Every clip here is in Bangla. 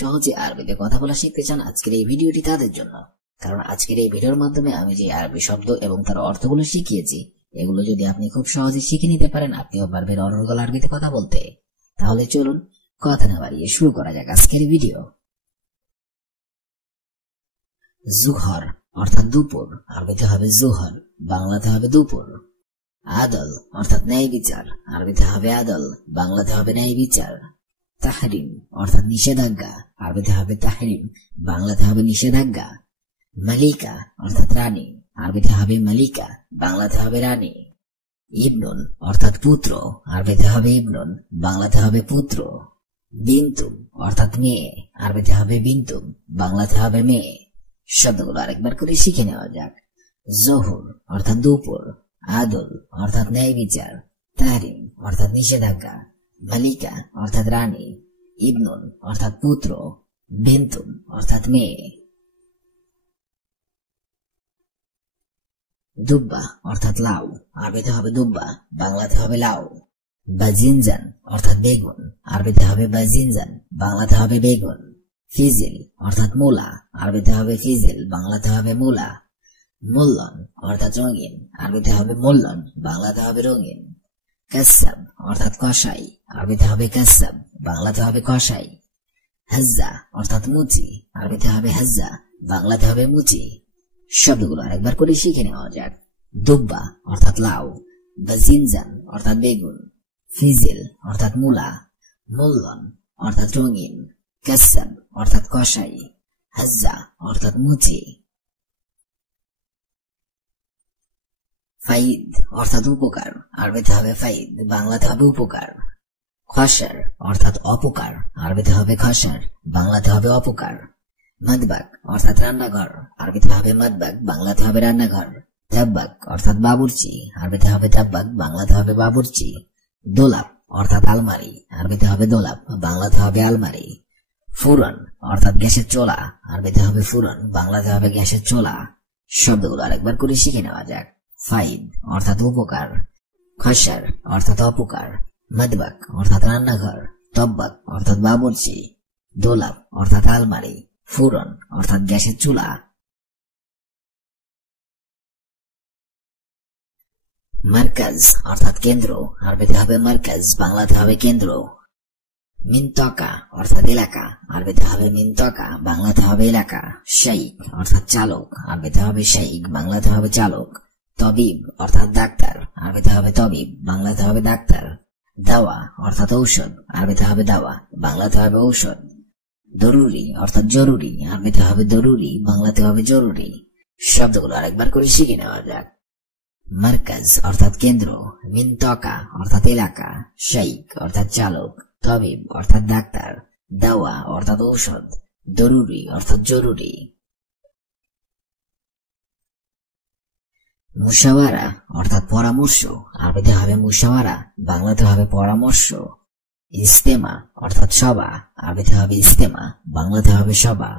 সহজে আরবিতে কথা বলা শিখতে চান, আজকের এই ভিডিওটি তাদের জন্য। কারণ আজকের এই ভিডিওর মাধ্যমে আমি যে আরবি শব্দ এবং তার অর্থগুলো শিখিয়েছি, এগুলো যদি আপনি খুব সহজে শিখে নিতে পারেন, আপনিও পারবেন অনর্গল আরবিতে কথা বলতে। তাহলে চলুন কথা না বাড়িয়ে শুরু করা যাক আজকের ভিডিও। জুহর অর্থাৎ দুপুর, আরবিতে হবে জুহর, বাংলাতে হবে দুপুর। আদল অর্থাৎ ন্যায় বিচার, আরবিতে হবে আদল, বাংলাতে হবে ন্যায় বিচার। তাহরিম অর্থাৎ নিষেধাজ্ঞা, আরবিতে হবে তাহরিম, বাংলাতে হবে নিষেধাজ্ঞা। মালিকা অর্থাৎ রানী, আরবিতে হবে মালিকা, বাংলাতে হবে রানী। ইবনুন অর্থাৎ পুত্র, আরবিতে হবে ইবনুন, বাংলাতে হবে পুত্র। বিন্তুম অর্থাৎ মেয়ে, আরবিতে হবে বিন্তুম, বাংলাতে হবে মেয়ে। শব্দগুলো আরেকবার করে শিখে নেওয়া যাক। জোহর অর্থাৎ দুপুর, আদল অর্থাৎ ন্যায় বিচার, তাহরিম অর্থাৎ নিষেধাজ্ঞা, মালিকা অর্থাৎ রানী, ইবনুন অর্থাৎ পুত্র, বিন্তুম অর্থাৎ মেয়ে। দুব্বা অর্থাৎ লাউ, আরবিতে হবে দুব্বা, বাংলাতে হবে লাউ। বাজিনজান অর্থাৎ বেগুন, আরবিতে হবে বাজিনজান, বাংলাতে হবে বেগুন। ফিজিল অর্থাৎ মূলা, আরবিতে হবে ফিজিল, বাংলাতে হবে মূলা। মুল্লন অর্থাৎ রঙিন, আরবিতে হবে মুল্লন, বাংলাতে হবে রঙিন। কাসাব অর্থাৎ কসাই, আরবিতে হবে কাসাব, বাংলাতে হবে কসাই। হাজ্জা অর্থাৎ মুচি, আরবিতে হবে হাজ্জা, বাংলাতে হবে মুচি। শব্দগুলো আরেকবার করে শিখে নেওয়া যাক। দুব্বা অর্থাৎ লাউ, বাজিনজান অর্থাৎ বেগুন, ফিজিল অর্থাৎ মূলা, মুল্লন অর্থাৎ রঙিন, কাসাব অর্থাৎ কসাই, হাজ্জা অর্থাৎ মুচি। ফাইদ অর্থাৎ উপকার, আরবিতে হবে ফাইদ, বাংলাতে হবে উপকার। খসার অর্থাৎ অপকার, আরবিতে হবে খসার, বাংলাতে হবে অপকার। মাদবাক অর্থাৎ রান্নাঘর, আরবিতে হবে মাদবাক, বাংলাতে হবে রান্নাঘর। তাব্বাক অর্থাৎ বাবুর্চি, আরবিতে হবে তাব্বাক, বাংলাতে হবে বাবুর্চি। দোলাপ অর্থাৎ আলমারি, আরবিতে হবে দোলাপ, বাংলাতে হবে আলমারি। ফুরন অর্থাৎ গ্যাসের চোলা, আরবিতে হবে ফুরন, বাংলাতে হবে গ্যাসের চোলা। শব্দগুলো আরেকবার করে শিখে নেওয়া যাক। ফাইদ অর্থাৎ উপকার, খসার অর্থাৎ অপকার, মাদবাক অর্থাৎ রান্নাঘর, তব্বাক অর্থাৎ বাবুর্চি, দোলাপ অর্থাৎ আলমারি, ফুরন অর্থাৎ গ্যাসের চুলা। মার্কাজ অর্থাৎ কেন্দ্র, আরবিতে হবে মার্কাজ, বাংলাতে হবে কেন্দ্র। মিনতকা অর্থাৎ এলাকা, আরবিতে হবে মিনতকা, বাংলাতে হবে এলাকা। শাইক অর্থাৎ চালক, আরবিতে হবে শাইক, বাংলাতে হবে চালক। তবিব অর্থাৎ ডাক্তার, আরবিতে হবে তবিব, বাংলাতে হবে ডাক্তার। দাওয়া অর্থাৎ ঔষধ, আরবিতে হবে দাওয়া, বাংলাতে হবে ঔষধ। জরুরি অর্থাৎ জরুরি, আরবিতে হবে জরুরি, বাংলাতে হবে জরুরি। শব্দগুলো আরেকবার করে শিখে নেওয়া যাক। মার্কাজ অর্থাৎ কেন্দ্র, মিনতকা অর্থাৎ এলাকা, শাইক অর্থাৎ চালক, তবিব অর্থাৎ ডাক্তার, দাওয়া অর্থাৎ ঔষধ, জরুরি অর্থাৎ জরুরি। মুশাওয়ারা অর্থাৎ পরামর্শ, আরবিতে হবে মুশাওয়ারা, বাংলাতে হবে পরামর্শ। ইস্তেমা অর্থাৎ সভা, আরবিতে হবে ইস্তেমা, বাংলাতে হবে সভা।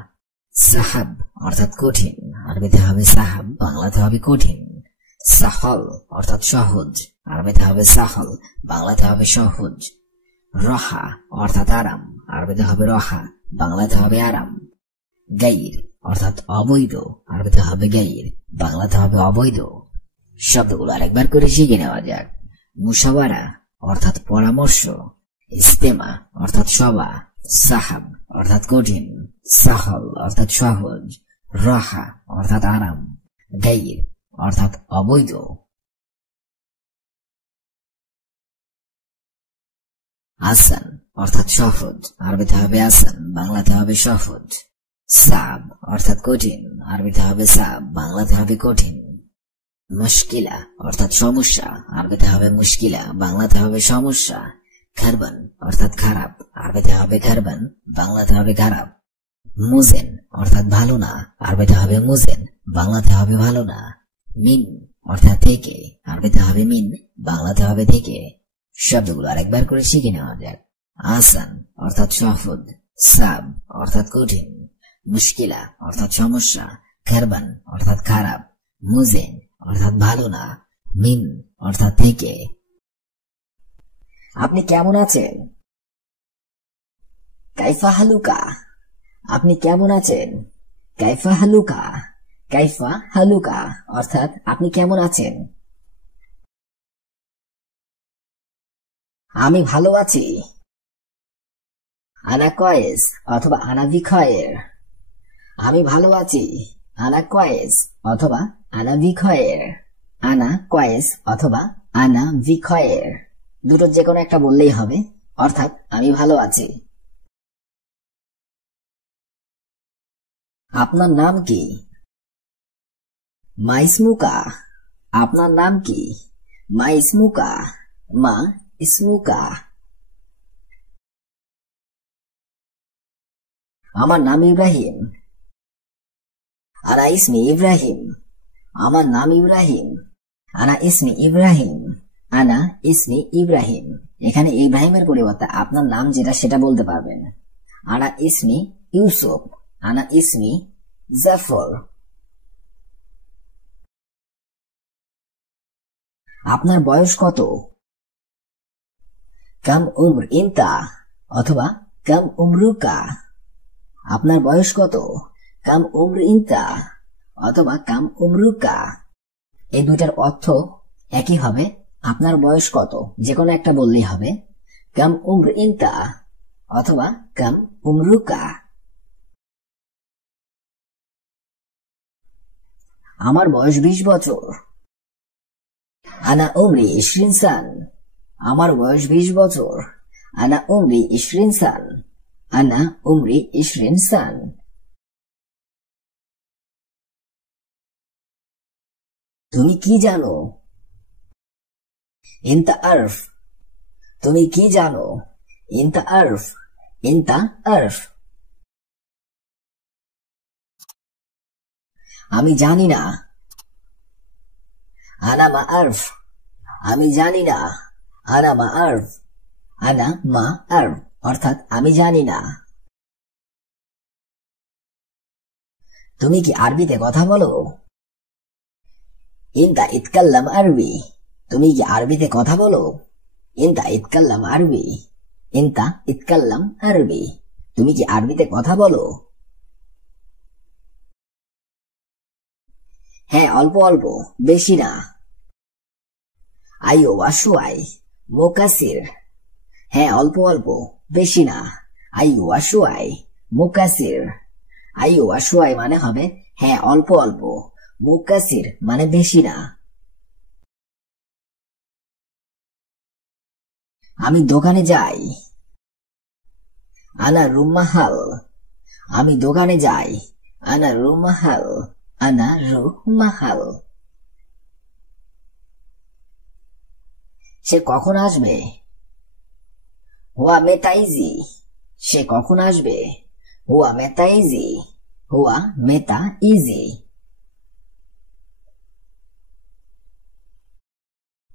সাহাব অর্থাৎ কঠিন, আরবিতে হবে সাহাব, বাংলাতে হবে কঠিন। সাহল অর্থাৎ সহজ, আরবিতে হবে সাহল, বাংলাতে হবে সহজ। রহা অর্থাৎ আরাম, আরবিতে হবে রহা, বাংলাতে হবে আরাম। গাইর অর্থাৎ অবৈধ, আরবিতে হবে গাইর, বাংলাতে হবে অবৈধ। শব্দগুলো আরেকবার করে শিখে নেওয়া যাক। মুশাওয়ারা অর্থাৎ পরামর্শ, ইস্তেমা অর্থাৎ সভা, সাহাব অর্থাৎ কঠিন, সাহল অর্থাৎ সহজ, রহা অর্থাৎ আরাম, গাইর অর্থাৎ অবৈধ। আসান অর্থাৎ সহজ, আরবিতে হবে আসান, বাংলাতে হবে সহজ। সাব অর্থাৎ কঠিন, আরবিতে হবে সাব, বাংলাতে হবে কঠিন। মুশকিলা অর্থাৎ সমস্যা, আরবিতে হবে মুশকিলা, বাংলাতে হবে সমস্যা। খারবান অর্থাৎ খারাপ, আরবিতে হবে খারবান, বাংলাতে হবে খারাপ। মুজেন অর্থাৎ ভালো না, আরবিতে হবে মুজেন, বাংলাতে হবে ভালো না। মিন অর্থাৎ থেকে, আরবিতে হবে মিন, বাংলাতে হবে থেকে। শব্দগুলো আরেকবার করে শিখে নেওয়া যাক। আসান অর্থাৎ সহজ, সাব অর্থাৎ কঠিন, মুশকিলা অর্থাৎ সমস্যা, খারবান অর্থাৎ খারাপ, মুজেন অর্থাৎ ভালো না, মিন অর্থাৎ থেকে। আপনি কেমন আছেন? কাইফা হালুকা, আপনি কেমন আছেন? কাইফা হালুকা, কাইফা হালুকা অর্থাৎ আপনি কেমন আছেন? আমি ভালো আছি। আনা কয়েস অথবা আনা বিখয়ের। আমি ভালো আছি। আনা কয়েস অথবা আনা বিখয়ের। আনা কয়েস অথবা আনা বিখয়ের, দুটো যে কোনো একটা বললেই হবে, অর্থাৎ আমি ভালো আছি। আপনার নাম কি? মা ইসমুকা। আপনার নাম কি? মা ইসমুকা, মা ইসমুকা। আমার নাম ইব্রাহিম। আনা ইসমি ইব্রাহিম। আমার নাম ইব্রাহিম। আনা ইসমি ইব্রাহিম। আনা ইসমি ইব্রাহিম। এখানে ইব্রাহিমের পরিবর্তে আপনার নাম যেটা সেটা বলতে পারবেন। আনা ইসমি ইউসুফ। আনা ইসমি জাফর। আপনার বয়স কত? কাম উম্র ইনতা অথবা কাম উমরুকা। আপনার বয়স কত? কাম উম্র ইনতা অথবা কাম উমরুকা। এই দুইটার অর্থ একই হবে। আপনার বয়স কত যে কোনো একটা বললেই হবে। কাম উম্র ইনতা অথবা কাম উমরুকা। আমার বয়স 20 বছর। আনা উমরি 20 সান। আমার বয়স 20 বছর। আনা উমরি 20 সান। আনা উমরি 20 সান। তুমি কি জানো? ইনতা আরফ। তুমি কি জানো? ইনতা আরফ। ইনতা আরফ। আমি জানি না। আনা মা আরফ। আমি জানি না। আনা মা আরফ। আনা মা আরফ অর্থাৎ আমি জানি না। তুমি কি আরবিতে কথা বলো? ইনতা ইতকাল্লাম আরবি। তুমি কি আরবিতে কথা বলো? ইনতা ইতকাল্লাম আরবি। ইনতা ইতকাল্লাম আরবি। তুমি কি আরবিতে কথা বলো? হ্যাঁ, অল্প অল্প, বেশি না। আইও ওয়াশুয়াই মোকাসির। হ্যাঁ, অল্প অল্প, বেশি না। আইও ওয়াশুয়াই মোকাসির। আইও ওয়াশুয়াই মানে হবে হ্যাঁ অল্প অল্প, মোকাসির মানে বেশি না। আমি দোকানে যাই। আনা রুমাহাল। আমি দোকানে যাই। আনা রুমাহাল। আনা রুমাহাল। সে কখন আসবে? হুয়া মেতাইজি। সে কখন আসবে? হুয়া মেতাইজি। হুয়া মেতা ইজি।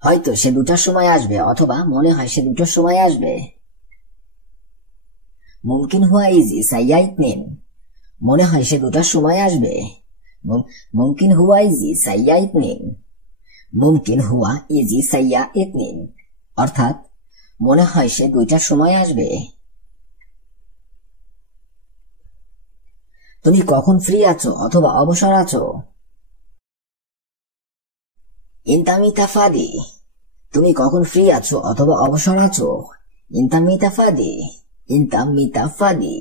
হয়তো সে 2টার সময় আসবে অথবা মনে হয় সে 2টার সময় আসবে। মুমকিন হুয়া ইজি সাইয়া ইতনিন। মনে হয় সে 2টার সময় আসবে। মুমকিন হুয়া ইজি সাইয়া ইতনিন। মুমকিন হুয়া ইজি সাইয়া ইতনিন অর্থাৎ মনে হয় সে 2টার সময় আসবে। তুমি কখন ফ্রি আছো অথবা অবসর আছো? ইনতা মিতাফাদি। তুমি কখন ফ্রি আছো অথবা অবসর আছো? ইনতা মিতাফাদি। ইনতা মিতাফাদি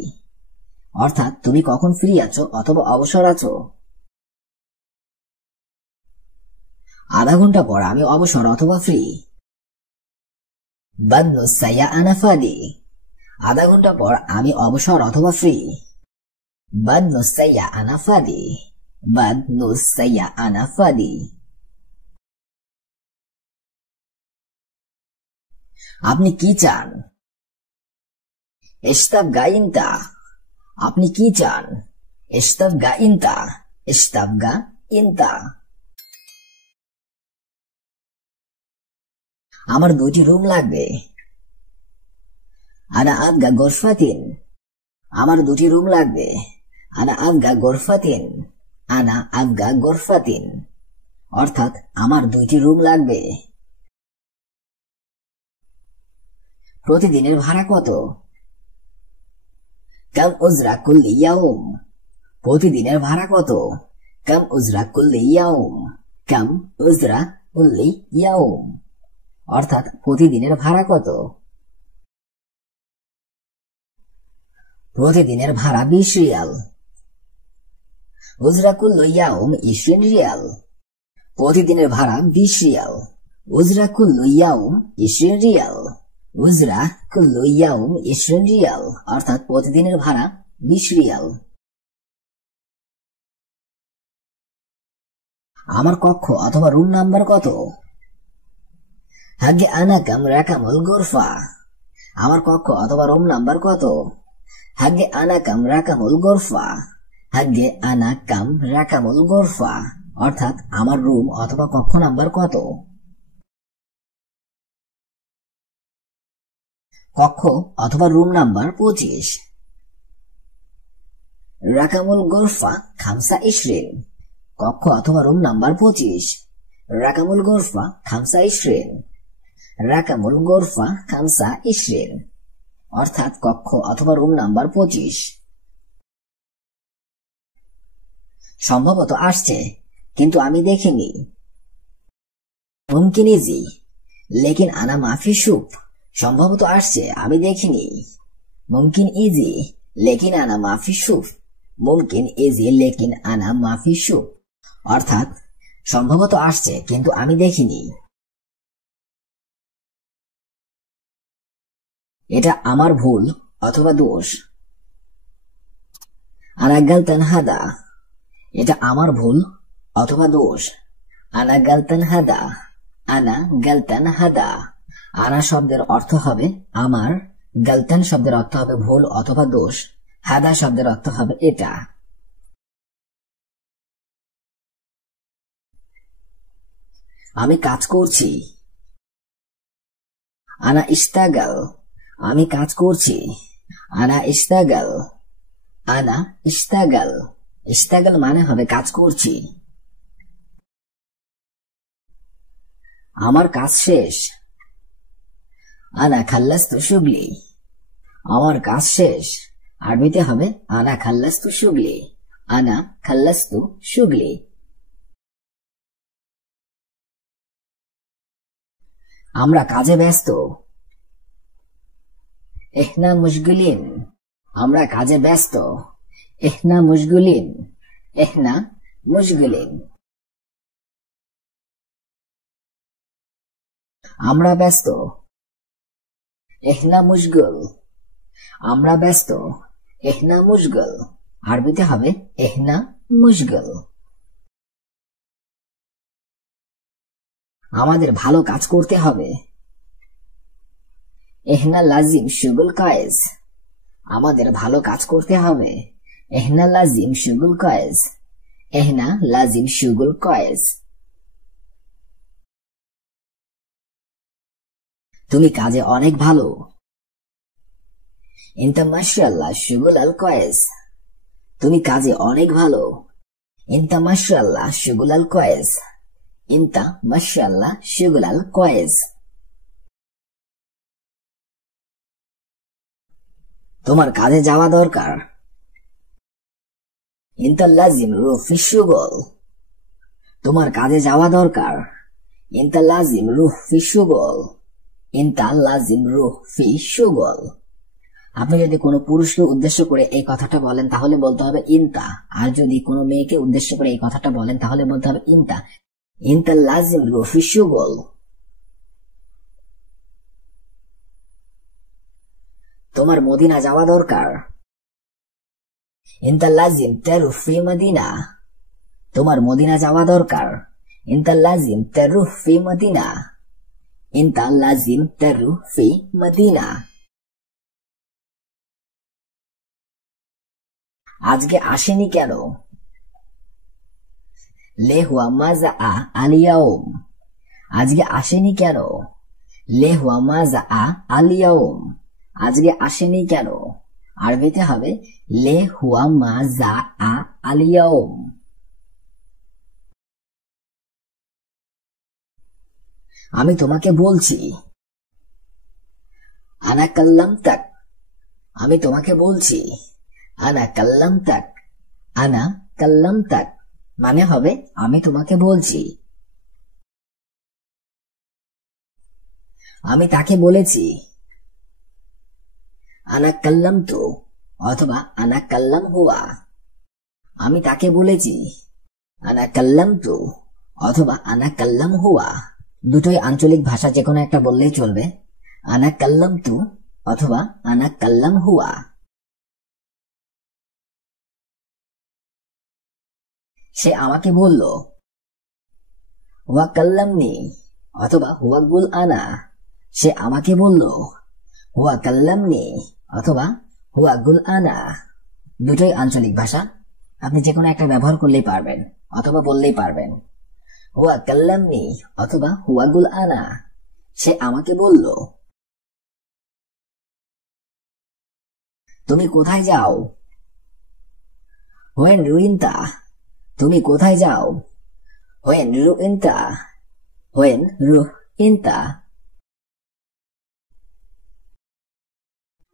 অর্থাৎ তুমি কখন ফ্রি আছো অথবা অবসর আছো। আধা ঘন্টা পর আমি অবসর অথবা ফ্রি। বাদ নুস সাইয়া আনা ফাদি। আধা ঘন্টা পর আমি অবসর অথবা ফ্রি। বাদ নুস সাইয়া আনা ফাদি। বাদ নুস সাইয়া আনা ফাদি। আপনি কি চান? এস্তাবগা ইনতা। আপনি কি চান? এস্তাবগা ইনতা। এস্তাবগা ইনতা। আমার 2টি রুম লাগবে। আনা আবগা গোরফাতিন। আমার 2টি রুম লাগবে। আনা আবগা গোরফাতিন। আনা আবগা গোরফাতিন অর্থাৎ আমার 2টি রুম লাগবে। প্রতিদিনের ভাড়া কত? কাম উজরা কুল্লি ইয়াউম, প্রতিদিনের ভাড়া কত? কাম উজরা কুল্লি ইয়াউম, কাম উজরা কুল্লি ইয়াউম, অর্থাৎ প্রতিদিনের ভাড়া কত? প্রতিদিনের ভাড়া 20 রিয়াল। উজরা কুল্লু ইয়াউম 20 রিয়াল, প্রতিদিনের ভাড়া 20 রিয়াল। উজরা কুল্লু ইয়াউম 20 রিয়াল, উজরা কুল্লু ইয়াউম 20 রিয়াল, অর্থাৎ প্রতিদিনের ভাড়া 20 রিয়াল। আমার কক্ষ অথবা রুম নাম্বার কত? হাগে আনা কাম রাকামুল গোরফা, আমার কক্ষ অথবা রুম নাম্বার কত? হাগে আনা কাম রাকামুল গোরফা, হাগে আনা কাম রাকামুল গোরফা, অর্থাৎ আমার রুম অথবা কক্ষ নাম্বার কত? কক্ষ অথবা রুম নাম্বার 25। রাকামুল গোরফা 25, কক্ষ অথবা রুম নাম্বার 25। রাকামুল গোরফা 25, রাকামুল গোরফা 25, অর্থাৎ কক্ষ অথবা রুম নাম্বার 25। সম্ভবত আসছে, কিন্তু আমি দেখিনি। মুমকিন ইজি লেকিন আনা মাফি শুফ, সম্ভবত আসছে, আমি দেখিনি। মুমকিন ইজি লেকিন আনা মাফি শুফ, মুমকিন ইজি লেকিন আনা মাফি শুফ, অর্থাৎ সম্ভবত আসছে, কিন্তু আমি দেখিনি। এটা আমার ভুল অথবা দোষ। আনা গালতান হাদা, এটা আমার ভুল অথবা দোষ। আনা গালতান হাদা, আনা গালতান হাদা, আনা শব্দের অর্থ হবে আমার, গালতান শব্দের অর্থ হবে ভুল অথবা দোষ, হাদা শব্দের অর্থ হবে এটা। আমি কাজ করছি। আনা ইস্তাগাল, আমি কাজ করছি। আনা ইস্তাগাল, আনা ইস্তাগাল, ইস্তাগাল মানে হবে কাজ করছি। আমার কাজ শেষ। আনা খাল্লাস্তু শুগলি, আমার কাজ শেষ, আরবিতে হবে আনা খাল্লাস্তু শুগলি, আনা খাল্লাস্তু শুগলি। আমরা কাজে ব্যস্ত। এহনা মুশগুলিন, আমরা কাজে ব্যস্ত। এহনা মুশগুলিন, এহনা মুশগুলিন। আমরা ব্যস্ত। এহনা মুশগুল, আমরা ব্যস্ত। এহনা মুশগুল, আরবিতে হবে এহনা মুশগুল। আমাদের ভালো কাজ করতে হবে। এহনা লাজিম শুগুল কায়েজ, আমাদের ভালো কাজ করতে হবে। এহনা লাজিম শুগুল কায়েজ, এহনা লাজিম শুগুল কায়েজ। তুমি কাজে অনেক ভালো। ইনতা মাশাআল্লাহ শুগুল আল কায়েজ, তুমি কাজে অনেক ভালো। ইনতা মাশাআল্লাহ শুগুল আল কায়েজ, ইনতা মাশাআল্লাহ শুগুল আল কায়েজ। তোমার কাজে যাওয়া দরকার। ইনতা লাজিম রুহ ফি শুগুল, তোমার কাজে যাওয়া দরকার। ইনতা লাজিম রুহ ফি শুগুল, ইনতা লাজিম রুহ ফি শুগুল। আপনি যদি কোনো পুরুষকে উদ্দেশ্য করে এই কথাটা বলেন তাহলে বলতে হবে ইনতা, আর যদি কোনো মেয়েকে উদ্দেশ্য করে এই কথাটা বলেন তাহলে বলতে হবে ইনতা। ইনতা লাজিম রুহ ফি শুগুল। তোমার মদিনা যাওয়া দরকার। ইনতা লাজিম তারুহ ফি মদিনা, তোমার মদিনা যাওয়া দরকার। ইনতা লাজিম তারুহ ফি মদিনা, ইনতা লাজিম তারুহ ফি মদিনা। আজকে আসেনি কেন? লে হুয়া মাজা আলিয়াউম, আজকে আসেনি কেন? লে হুয়া মাজা আলিয়াউম, আজকে আসেনি কেন? আরবিতে হবে লে হুয়া মাজা আলিয়াউম। আমি তোমাকে বলছি। আনা কাল্লামতাক, আমি তোমাকে বলছি। আনা কাল্লামতাক, আনা কাল্লামতাক মানে হবে আমি তোমাকে বলছি। আমি তাকে বলেছি। আনা কাল্লামতু অথবা আনা কাল্লাম হুয়া, আমি তাকে বলেছি। আনা কাল্লামতু অথবা আনা কাল্লাম হুয়া, দুটোই আঞ্চলিক ভাষা যে কোনো একটা বললেই চলবে। আনা কাল্লামতু অথবা আনা কাল্লাম হুয়া। সে আমাকে বলল। হুয়া কাল্লামনি অথবা হুয়া গুল আনা, সে আমাকে বলল। হুয়া কাল্লামনি অথবা হুয়া গুল আনা, দুটোই আঞ্চলিক ভাষা, আপনি যে কোনো একটা ব্যবহার করলেই পারবেন অথবা বললেই পারবেন। হুয়া কাল্লামনি অথবা হুয়া গুল আনা, সে আমাকে বলল। তুমি কোথায় যাও? হোয়েন রুইন্তা, তুমি কোথায় যাও? When Ruinta, when Ruinta.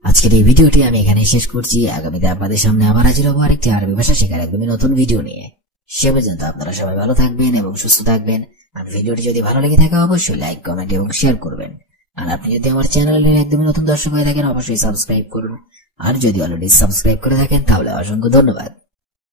আজকের এই ভিডিওটি আমি এখানে শেষ করছি। আগামীতে আপনাদের সামনে আবার হাজির হবো আরেকটি আরবি ভাষা শেখার একদমই নতুন ভিডিও নিয়ে। সে পর্যন্ত আপনারা সবাই ভালো থাকবেন এবং সুস্থ থাকবেন। আর ভিডিওটি যদি ভালো লেগে থাকে অবশ্যই লাইক, কমেন্ট এবং শেয়ার করবেন। আর আপনি যদি আমার চ্যানেলের একদমই নতুন দর্শক হয়ে থাকেন অবশ্যই সাবস্ক্রাইব করুন। আর যদি অলরেডি সাবস্ক্রাইব করে থাকেন তাহলে অসংখ্য ধন্যবাদ।